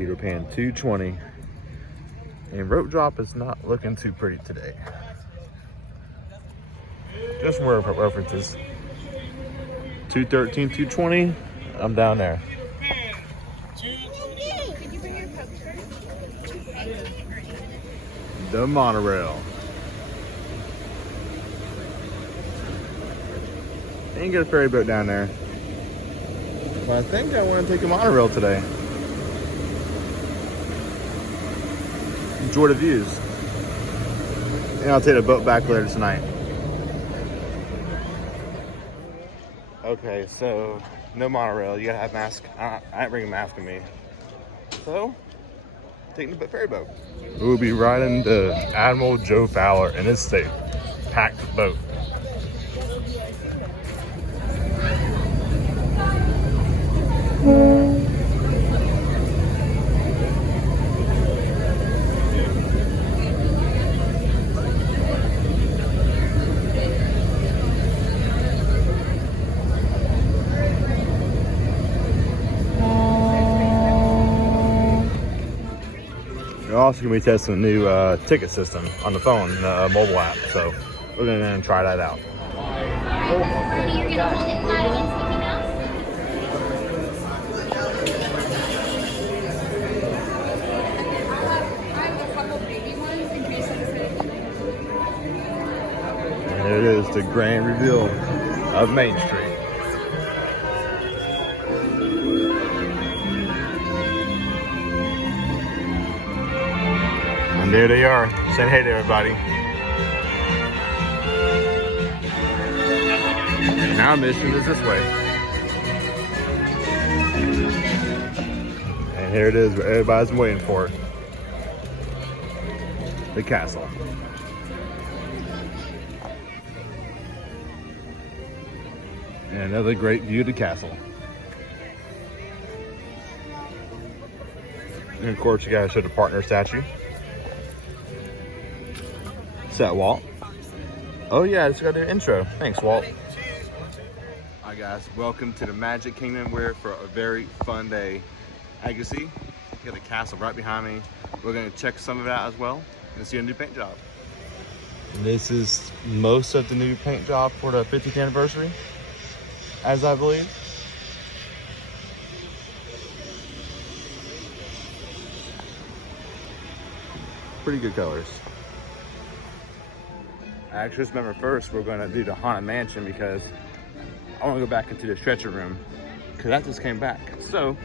Peter Pan 220. And rope drop is not looking too pretty today. Just more references. 213, 220. I'm down there. The monorail. Ain't got a ferry boat down there. But I think I want to take a monorail today. Enjoy the views. And I'll take the boat back later tonight. Okay, so no monorail. You gotta have a mask. I ain't bringing a mask with me. So, taking the ferry boat. We'll be riding the Admiral Joe Fowler in his state packed boat. We're also going to be testing a new ticket system on the phone, mobile app. So we're going to go and try that out. You're going to hold it flat against Mickey Mouse? I have a couple baby ones in case I decide. And there it is, the grand reveal of Main Street. And there they are, saying hey to everybody. And our mission is this way. And here it is, what everybody's been waiting for. The castle. And another great view of the castle. And of course, you gotta show the partner statue. That Walt. Oh yeah, I just got an intro. Thanks, Walt. Hi guys, welcome to the Magic Kingdom. We're for a very fun day. As you can see, you got the castle right behind me. We're gonna check some of it out as well and see a new paint job. And this is most of the new paint job for the 50th anniversary, as I believe. Pretty good colors. Actually, just remember first we're gonna do the Haunted Mansion because I wanna go back into the stretcher room because that just came back. So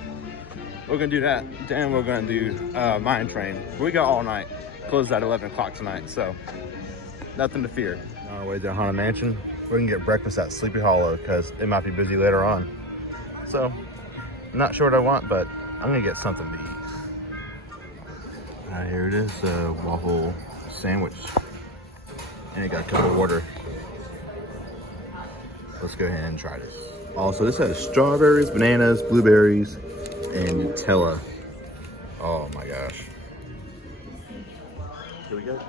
we're gonna do that. Then we're gonna do Mine Train. We got all night. Closes at 11 o'clock tonight, so nothing to fear. On our way to the Haunted Mansion, we're gonna get breakfast at Sleepy Hollow because it might be busy later on. So I'm not sure what I want, but I'm gonna get something to eat. Here it is, a waffle sandwich. And it got a cup of water. Let's go ahead and try this. Also, this has strawberries, bananas, blueberries, and Nutella. Oh my gosh. Here we go.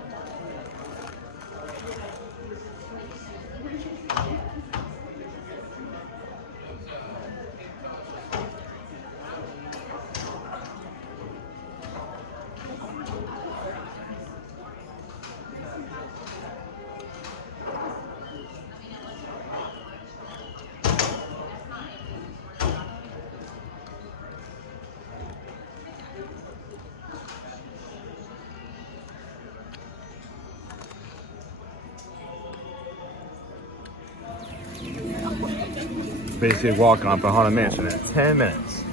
Basically walking up a Haunted Mansion in 10 minutes.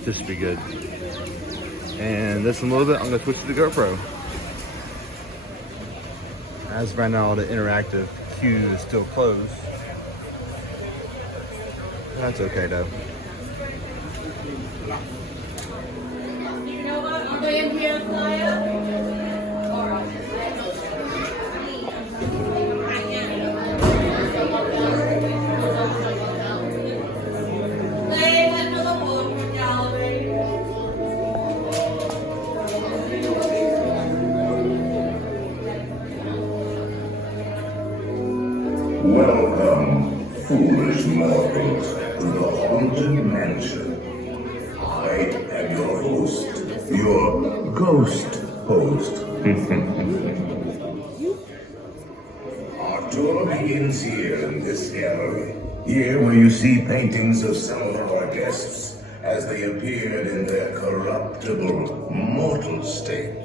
This should be good. And this in a little bit, I'm gonna switch to the GoPro. As of right now, the interactive queue is still closed. That's okay though. You know what? Are they in here, Welcome, foolish mortals, to the Haunted Mansion. I am your host, your ghost host. Our tour begins here in this gallery. Here where you see paintings of some of our guests as they appeared in their corruptible, mortal state.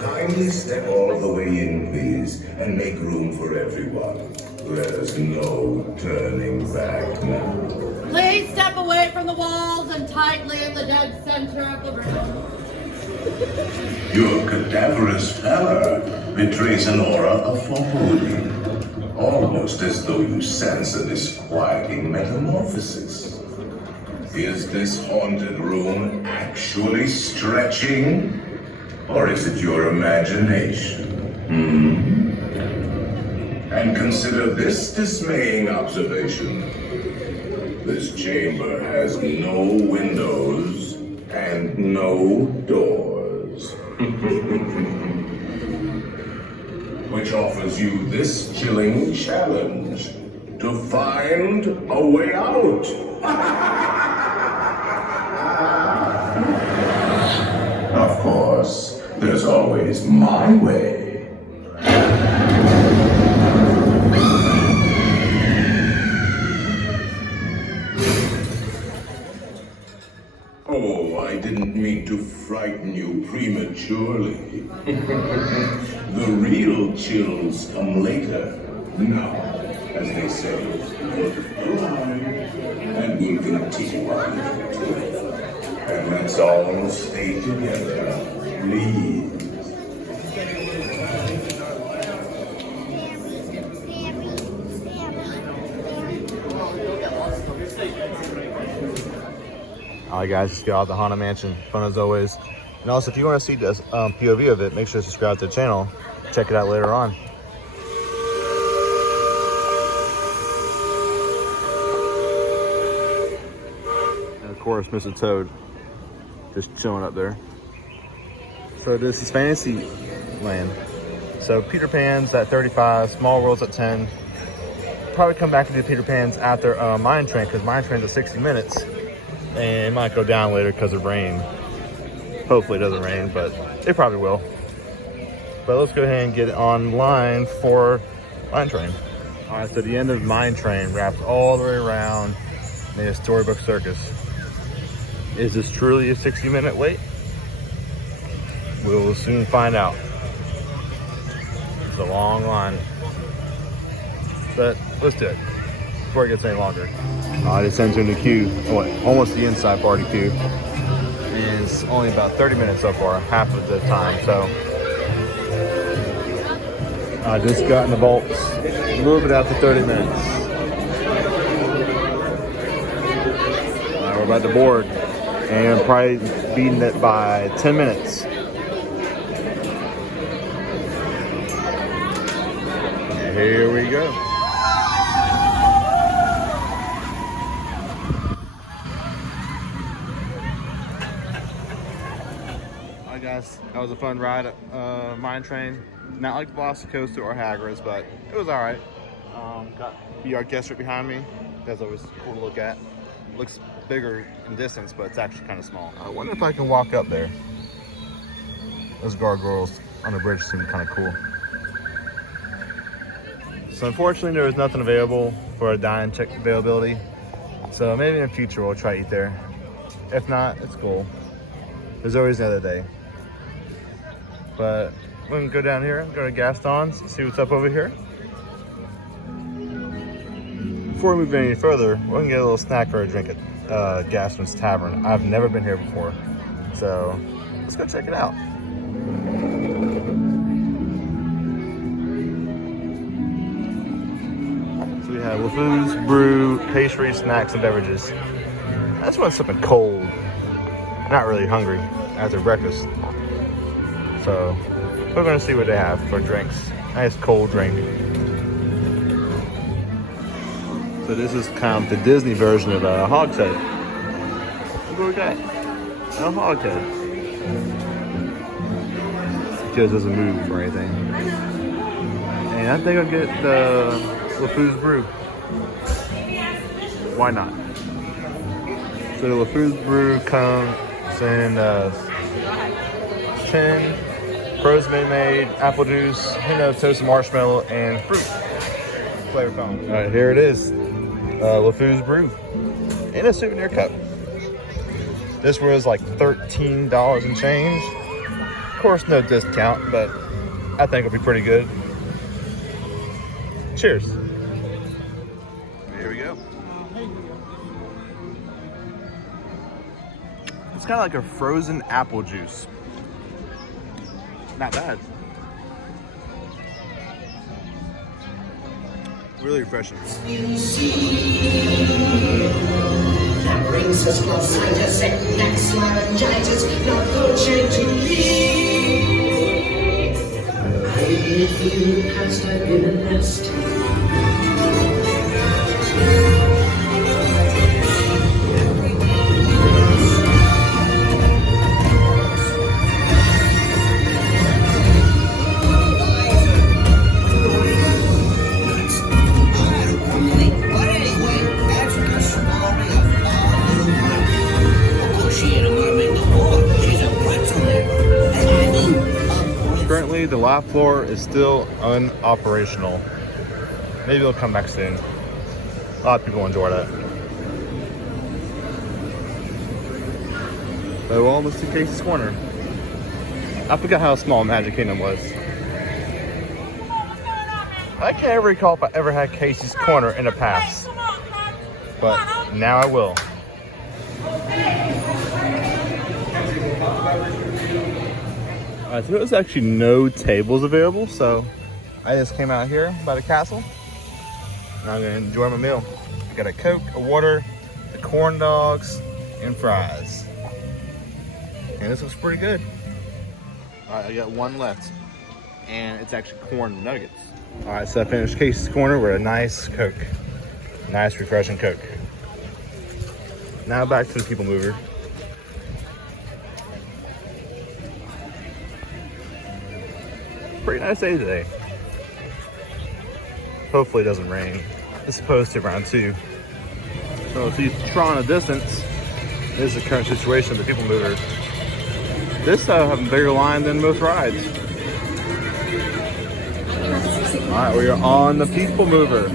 Kindly step all the way in, please, and make room for everyone. There's no turning back now. Please step away from the walls and tightly in the dead center of the room. Your cadaverous pallor betrays an aura of foreboding, almost as though you sense a disquieting metamorphosis. Is this haunted room actually stretching? Or is it your imagination? And consider this dismaying observation. This chamber has no windows and no doors. Which offers you this chilling challenge to find a way out. Of course, there's always my way. Oh, I didn't mean to frighten you prematurely. The real chills come later. Now, as they say, and we'll continue on. And let's all stay together, please. Alright guys, just get out the Haunted Mansion. Fun as always. And also, if you want to see this POV of it, make sure to subscribe to the channel. Check it out later on. And of course, Mr. Toad just chilling up there. So this is Fantasy Land. So Peter Pan's at 35, Small World's at 10. Probably come back and do Peter Pan's after Mine Train, because Mine Train's at 60 minutes. And it might go down later because of rain. Hopefully it doesn't rain, but it probably will. But let's go ahead and get online for Mine Train. All right, so the end of Mine Train wraps all the way around the Storybook Circus. Is this truly a 60-minute wait? We'll soon find out. It's a long line. But let's do it before it gets any longer. I just entered the queue, almost the inside party queue. And it's only about 30 minutes so far, half of the time. So I just got in the vaults a little bit after 30 minutes. We're about to board and probably beating it by 10 minutes. Here we go. Alright guys, that was a fun ride at Mine Train. Not like Velocicoaster or Hagrid's, but it was alright. Got VR guest right behind me. That's always cool to look at. Looks bigger in distance, but it's actually kind of small. I wonder if I can walk up there. Those gargoyles on the bridge seem kind of cool. So unfortunately, there was nothing available for a dine check availability. So maybe in the future we'll try to eat there. If not, it's cool. There's always another day. But we can go down here, go to Gastons, see what's up over here. Before we move any further, we're gonna get a little snack or a drink at Gastons Tavern. I've never been here before, so let's go check it out. So we have LeFou's, brew, pastry, snacks, and beverages. I just want something cold. Not really hungry after breakfast. So we're gonna see what they have for drinks. Nice cold drink. So this is kind of the Disney version of a Hogshead. Look what we got. A Hogshead. Because it doesn't move or anything. And I think I'll get the LeFou's brew. Why not? So the LeFou's brew comes in 10 frozen made apple juice, toasted marshmallow, and fruit flavor cone. All right, here it is. LeFou's brew in a souvenir cup. This was like $13 and change. Of course, no discount, but I think it'll be pretty good. Cheers. Here we go. It's kind of like a frozen apple juice. Not bad. Really refreshing. That brings us closer to setbacks, laryngitis, not culture to me. I admit you past I've been a nest. Currently, the live floor is still unoperational. Maybe it'll come back soon. A lot of people enjoy that. So we're almost to Casey's Corner. I forgot how small Magic Kingdom was. I can't ever recall if I ever had Casey's Corner in the past, but now I will. Alright, so there's actually no tables available, so I just came out here by the castle and I'm gonna enjoy my meal. I got a Coke, a water, the corn dogs, and fries. And this looks pretty good. Alright, I got one left, and it's actually corn nuggets. Alright, so I finished Casey's Corner with a nice Coke. Nice, refreshing Coke. Now back to the People Mover. Pretty nice day today. Hopefully it doesn't rain. It's supposed to around 2. So if you try in a distance, this is the current situation of the People Mover. This have a bigger line than most rides. Alright, we are on the People Mover.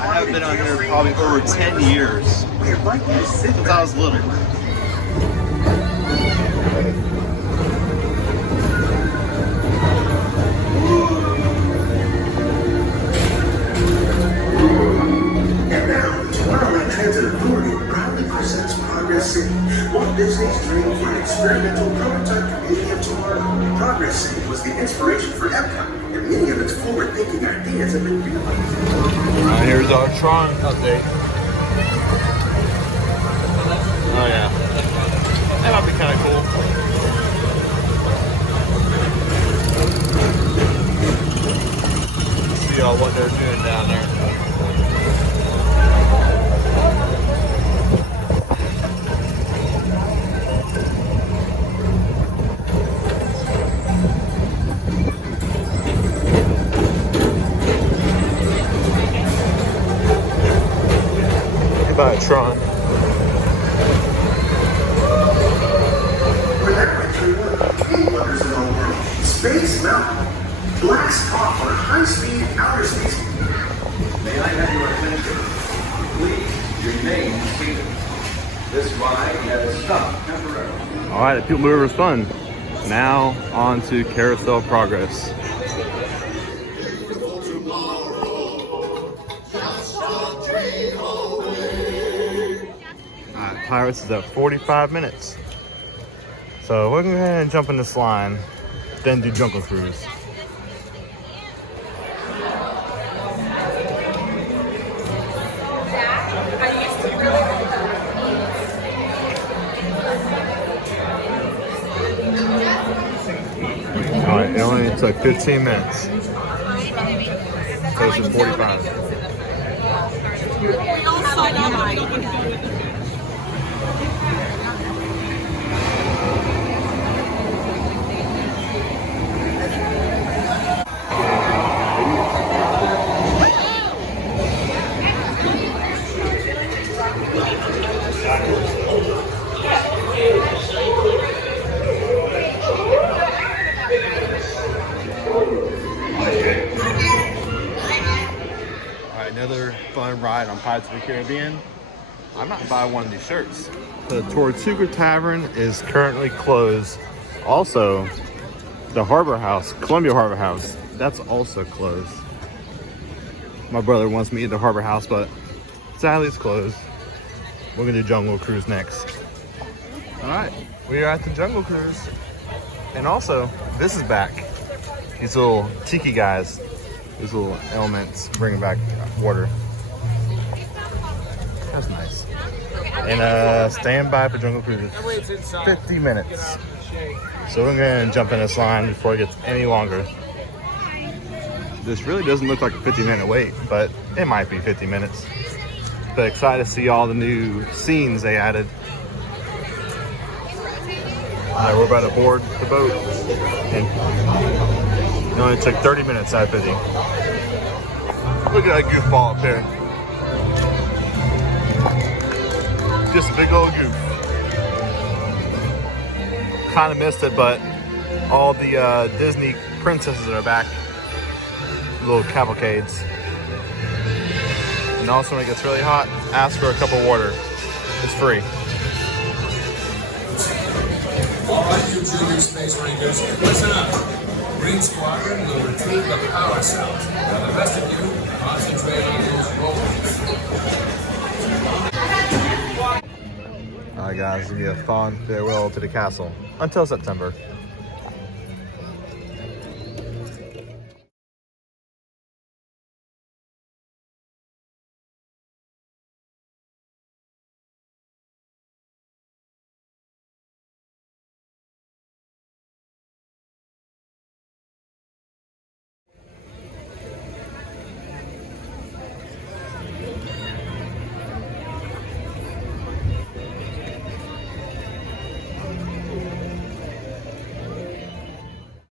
I haven't been on here probably over 10 years. Since I was little. Transit Authority proudly presents Progress City, Walt Disney's dream for an experimental prototype community of tomorrow. Progress City was the inspiration for Epcot, and many of its forward-thinking ideas have been realized. Here's our Tron update. Oh yeah, that might be kind of cool. See y'all what they're doing down there. Goodbye, Tron. Space Mountain. Blast off on a high-speed outer space. May I have your attention? Please remain seated. This ride has stopped temporarily. All right, the People Mover was fun. Now on to Carousel Progress. Alright, Pirates is at 45 minutes. So we're gonna go ahead and jump in this line, then do Jungle Cruise. Alright, it only took 15 minutes. So it's in 45. fun ride on Pirates of the Caribbean, I might buy one of these shirts. The Tortuga Tavern is currently closed. Also, the Harbor House, Columbia Harbor House, that's also closed. My brother wants me to the Harbor House, but sadly it's closed. We're gonna do Jungle Cruise next. All right, we are at the Jungle Cruise. And also, this is back. These little tiki guys, these little elements bringing back water. That's nice. And stand by for Jungle Cruise. 50 minutes. So we're gonna jump in this line before it gets any longer. This really doesn't look like a 50-minute wait, but it might be 50 minutes. But excited to see all the new scenes they added. All right, we're about to board the boat. And it only took 30 minutes out of 50. Look at that goofball up there. Just a big old goof. Kind of missed it, but all the Disney princesses are back. Little cavalcades. And also when it gets really hot, ask for a cup of water. It's free. All right, you junior space rangers, listen up. Green Squadron will retrieve the power cells. While the rest of you concentrate on those robots. Alright guys, it'll be a fond farewell to the castle. Until September.